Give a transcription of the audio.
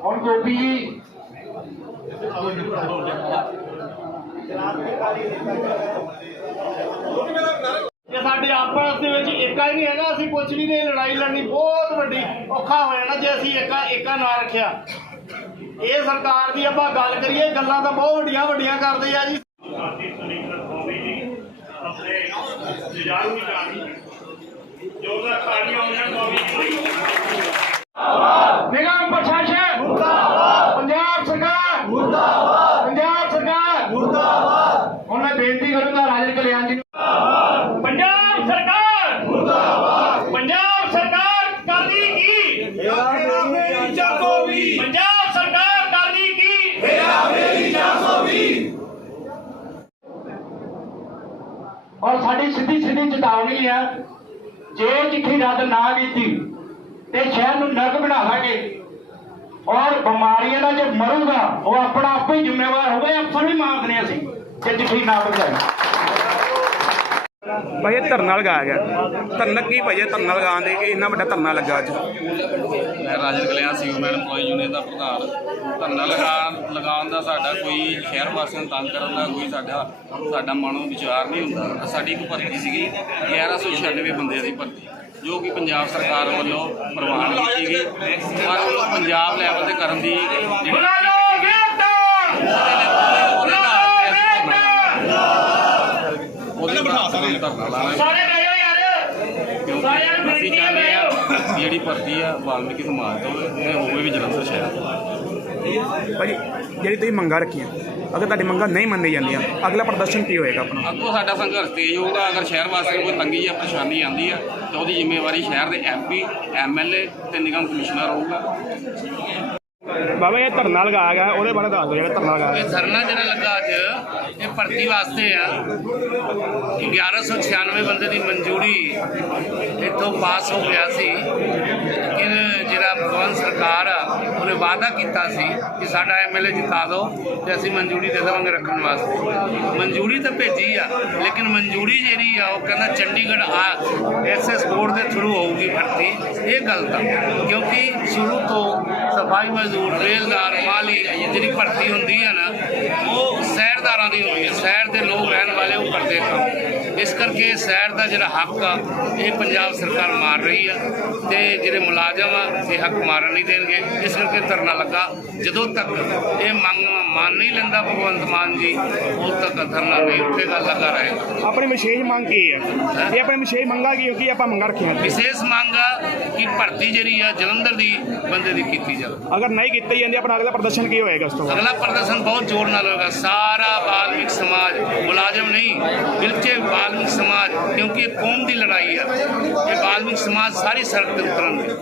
ਹੁਣ ਗੋਪੀ ਜੀ। ਜੇ ਸਾਡੇ ਆਪਸ ਦੇ ਵਿੱਚ ਏਕਾ ਹੀ ਨਹੀਂ ਹੈਗਾ ਅਸੀਂ ਕੁਝ ਵੀ ਨਹੀਂ ਲੜਾਈ ਲੜਨੀ ਬਹੁਤ ਵੱਡੀ ਔਖਾ ਹੋ ਜਾਣਾ ਜੇ ਅਸੀਂ ਏਕਾ ਏਕਾ ਨਾ ਰੱਖਿਆ। ਇਹ ਸਰਕਾਰ ਦੀ ਆਪਾਂ ਗੱਲ ਕਰੀਏ ਗੱਲਾਂ ਤਾਂ ਬਹੁਤ ਵੱਡੀਆਂ ਵੱਡੀਆਂ ਕਰਦੇ ਆ ਜੀ। ਨਿਗਮ ਪ੍ਰਸ਼ਾਸਨ ਮੁਰਦਾਬਾਦ ਪੰਜਾਬ ਸਰਕਾਰ ਮੁਰਦਾਬਾਦ ਪੰਜਾਬ ਸਰਕਾਰ ਮੁਰਦਾਬਾਦ। ਹੁਣ ਮੈਂ ਬੇਨਤੀ ਕਰੂੰਗਾ ਰਾਜਨ ਕਲਿਆਣ ਜੀ ਨੂੰ। ਪੰਜਾਬ ਸਰਕਾਰ। ਮੁਰਦਾਬਾਦ। ਪੰਜਾਬ ਸਰਕਾਰ ਕਰਦੀ ਕੀ? ਪੰਜਾਬ ਸਰਕਾਰ ਕਰਦੀ ਕੀ? ਔਰ ਸਾਡੀ ਸਿੱਧੀ ਸਿੱਧੀ ਚੇਤਾਵਨੀ ਹੈ ਜੇ ਚਿੱਠੀ ਰੱਦ ਨਾ ਕੀਤੀ ਤੇ ਸ਼ਹਿਰ ਨੂੰ ਨਰਕ ਬਣਾਵਾਂਗੇ। ਔਰ ਬਿਮਾਰੀਆਂ ਦਾ ਜੇ ਮਰੂਗਾ ਉਹ ਆਪਣਾ ਆਪੇ ਹੀ ਜ਼ਿੰਮੇਵਾਰ ਹੋਵੇ ਅਫਸਰ ਵੀ ਮਾਰਦੇ ਅਸੀਂ। ਜੇ ਚਿੱਠੀ ਨਾ ਭਜਾਈ ਭਾਈ ਧਰਨਾ ਲਗਾਇਆ ਗਿਆ। ਧਰਨਾ ਕੀ ਭਾਈ ਧਰਨਾ ਲਗਾਉਣ ਦੇ ਕਿ ਇੰਨਾ ਵੱਡਾ ਧਰਨਾ ਲੱਗਾ ਅੱਜ। ਮੈਂ ਰਾਜਨ ਕਲਿਆਣ ਸੀ ਮੈਂ EMPLOYE ਯੂਨੀਅਨ ਦਾ ਪ੍ਰਧਾਨ। ਧਰਨਾ ਲਗਾਉਣ ਲਗਾਉਣ ਦਾ ਸਾਡਾ ਕੋਈ ਸ਼ਹਿਰ ਵਾਸੀਆਂ ਨੂੰ ਤੰਗ ਕਰਨ ਦਾ ਕੋਈ ਸਾਡਾ ਸਾਡਾ ਮਨੋਂ ਵਿਚਾਰ ਨਹੀਂ ਹੁੰਦਾ। ਸਾਡੀ ਇੱਕ ਭਰਤੀ ਸੀਗੀ 1196 ਬੰਦੇ ਦੀ ਭਰਤੀ। ਜੋ ਕਿ ਪੰਜਾਬ ਸਰਕਾਰ ਵੱਲੋਂ ਪ੍ਰਵਾਨ ਕੀਤੀ ਗਈ। ਪਰ ਪੰਜਾਬ ਲੈਵਲ ਤੇ ਕਰਨ ਦੀ ਜਿਹੜੀ ਉਹਦੇ ਬਿਠਾ ਸਕਦੇ ਧਰਨਾ ਲਾਣਾ ਨੂੰ ਅਸੀਂ ਚਾਹੁੰਦੇ ਹੈ ਆ ਜਿਹੜੀ ਭਰਤੀ ਆ ਵਾਲਮੀਕੀ ਸਮਾਜ ਤੋਂ ਇਹ ਹੋਵੇ ਵੀ ਜਲੰਧਰ ਸ਼ਹਿਰ ਭਾਈ ਜਿਹੜੀ ਤੁਸੀਂ ਮੰਗਾਂ ਰੱਖੀਆਂ ਅਗਰ ਤੁਹਾਡੀ ਮੰਗਾਂ ਨਹੀਂ ਮੰਨੀ ਜਾਂਦੀਆਂ ਅਗਲਾ ਪ੍ਰਦਰਸ਼ਨ ਕੀ ਹੋਏਗਾ ਆਪਣਾ? ਅੱਗੋਂ ਸਾਡਾ ਸੰਘਰਸ਼ ਤੇਜ਼ ਹੋਊਗਾ ਅਗਰ ਸ਼ਹਿਰ ਵਾਸੀਆਂ ਕੋਈ ਤੰਗੀ ਜਾਂ ਪਰੇਸ਼ਾਨੀ ਆਉਂਦੀ ਆ ਤਾਂ ਉਹਦੀ ਜ਼ਿੰਮੇਵਾਰੀ ਸ਼ਹਿਰ ਦੇ ਐਮਪੀ ਐਮਐਲਏ ਤੇ ਨਿਗਮ ਕਮਿਸ਼ਨਰ ਹੋਊਗਾ। ਬਾਬਾ ਇਹ ਧਰਨਾ ਲਗਾਇਆ ਗਿਆ ਉਹਦੇ ਬਾਰੇ ਦੱਸ ਦਿਓ ਜਿਹੜਾ ਧਰਨਾ ਲਗਾਇਆ ਇਹ ਧਰਨਾ ਜਿਹੜਾ ਲੱਗਾ ਅੱਜ ਇਹ ਭਰਤੀ ਵਾਸਤੇ ਆ। ਕਿ 1196 ਬੰਦੇ ਦੀ ਮਨਜ਼ੂਰੀ ਇੱਥੋਂ ਪਾਸ ਹੋ ਗਿਆ ਸੀ। ਲੇਕਿਨ ਜਿਹੜਾ ਭਗਵੰਤ ਸਰਕਾਰ ਆ ਉਹਨੇ ਵਾਅਦਾ ਕੀਤਾ ਸੀ ਕਿ ਸਾਡਾ ਐਮਐਲਏ ਜਿਤਾ ਦਿਓ ਤੇ ਅਸੀਂ ਮਨਜ਼ੂਰੀ ਦੇ ਦੇਵਾਂਗੇ ਰੱਖਣ ਵਾਸਤੇ। ਮਨਜ਼ੂਰੀ ਤਾਂ ਭੇਜੀ ਆ, ਲੇਕਿਨ ਮਨਜ਼ੂਰੀ ਜਿਹੜੀ ਆ, ਉਹ ਕਹਿੰਦਾ ਚੰਡੀਗੜ੍ਹ ਆ ਐਸਐਸ ਬੋਰਡ ਦੇ ਥਰੂ ਹੋਊਗੀ ਭਰਤੀ। ਇਹ ਗਲਤ ਆ ਕਿਉਂਕਿ ਸ਼ੁਰੂ ਤੋਂ ਸਫ਼ਾਈ ਮਜ਼ਦੂਰ, ਰੇਲਦਾਰ ਮਾਲੀ ਜਿਹੜੀ ਭਰਤੀ ਹੁੰਦੀ ਆ ਨਾ, ਉਹ ਸ਼ਹਿਰਦਾਰਾਂ ਦੀ ਹੁੰਦੀ ਹੈ ਸ਼ਹਿਰ ਦੇ ਲੋਕ ਰਹਿਣ ਵਾਲੇ ਉਹ ਕਰਦੇ ਕੰਮ। ਇਸ ਕਰਕੇ ਸ਼ਹਿਰ ਦਾ ਜਿਹੜਾ ਹੱਕ ਆ ਇਹ ਪੰਜਾਬ ਸਰਕਾਰ ਮਾਰ ਰਹੀ ਆ ਤੇ ਜਿਹੜੇ ਮੁਲਾਜ਼ਮ ਆ ਇਹ ਹੱਕ ਮਾਰਨ ਨਹੀਂ ਦੇਣਗੇ। ਇਸ ਕਰਕੇ ਧਰਨਾ ਲੱਗਾ। ਜਦੋਂ ਤੱਕ ਇਹ ਮੰਗ ਮੰਨ ਨਹੀਂ ਲੈਂਦਾ ਭਗਵੰਤ ਮਾਨ ਜੀ ਉਦੋਂ ਤੱਕ ਧਰਨਾ ਨਹੀਂ ਉੱਠੇਗਾ ਲੱਗਾ ਰਹੇਗਾ। ਆਪਣੀ ਵਿਸ਼ੇਸ਼ ਮੰਗ ਕੀ ਹੈ? ਇਹ ਆਪਣੀ ਵਿਸ਼ੇਸ਼ ਮੰਗਾਂ ਕੀ ਕੀ ਆਪਾਂ ਮੰਗਾਂ ਰੱਖੀਆਂ? ਵਿਸ਼ੇਸ਼ ਮੰਗ ਆ ਕਿ ਭਰਤੀ ਜਿਹੜੀ ਆ ਜਲੰਧਰ ਦੀ ਬੰਦੇ ਦੀ ਕੀਤੀ ਜਾਵੇ। ਅਗਰ ਨਹੀਂ ਕੀਤੀ ਜਾਂਦੀ ਆਪਣਾ ਅਗਲਾ ਪ੍ਰਦਰਸ਼ਨ ਕੀ ਹੋਏਗਾ ਉਸ ਤੋਂ ਅਗਲਾ ਪ੍ਰਦਰਸ਼ਨ ਬਹੁਤ ਜ਼ੋਰ ਨਾਲ ਹੋਏਗਾ। ਸਾਰਾ ਬਾਲਮਿਕ ਸਮਾਜ ਮੁਲਾਜ਼ਮ ਨਹੀਂ ਬਿਲਚੇ ਬਾਲਮਿਕ ਸਮਾਜ, ਕਿਉਂਕਿ ਇਹ ਕੌਮ ਦੀ ਲੜਾਈ ਹੈ ਇਹ ਬਾਲਮਿਕ ਸਮਾਜ ਸਾਰੀ ਸੜਕ ਤੇ ਉਤਰਨਗੇ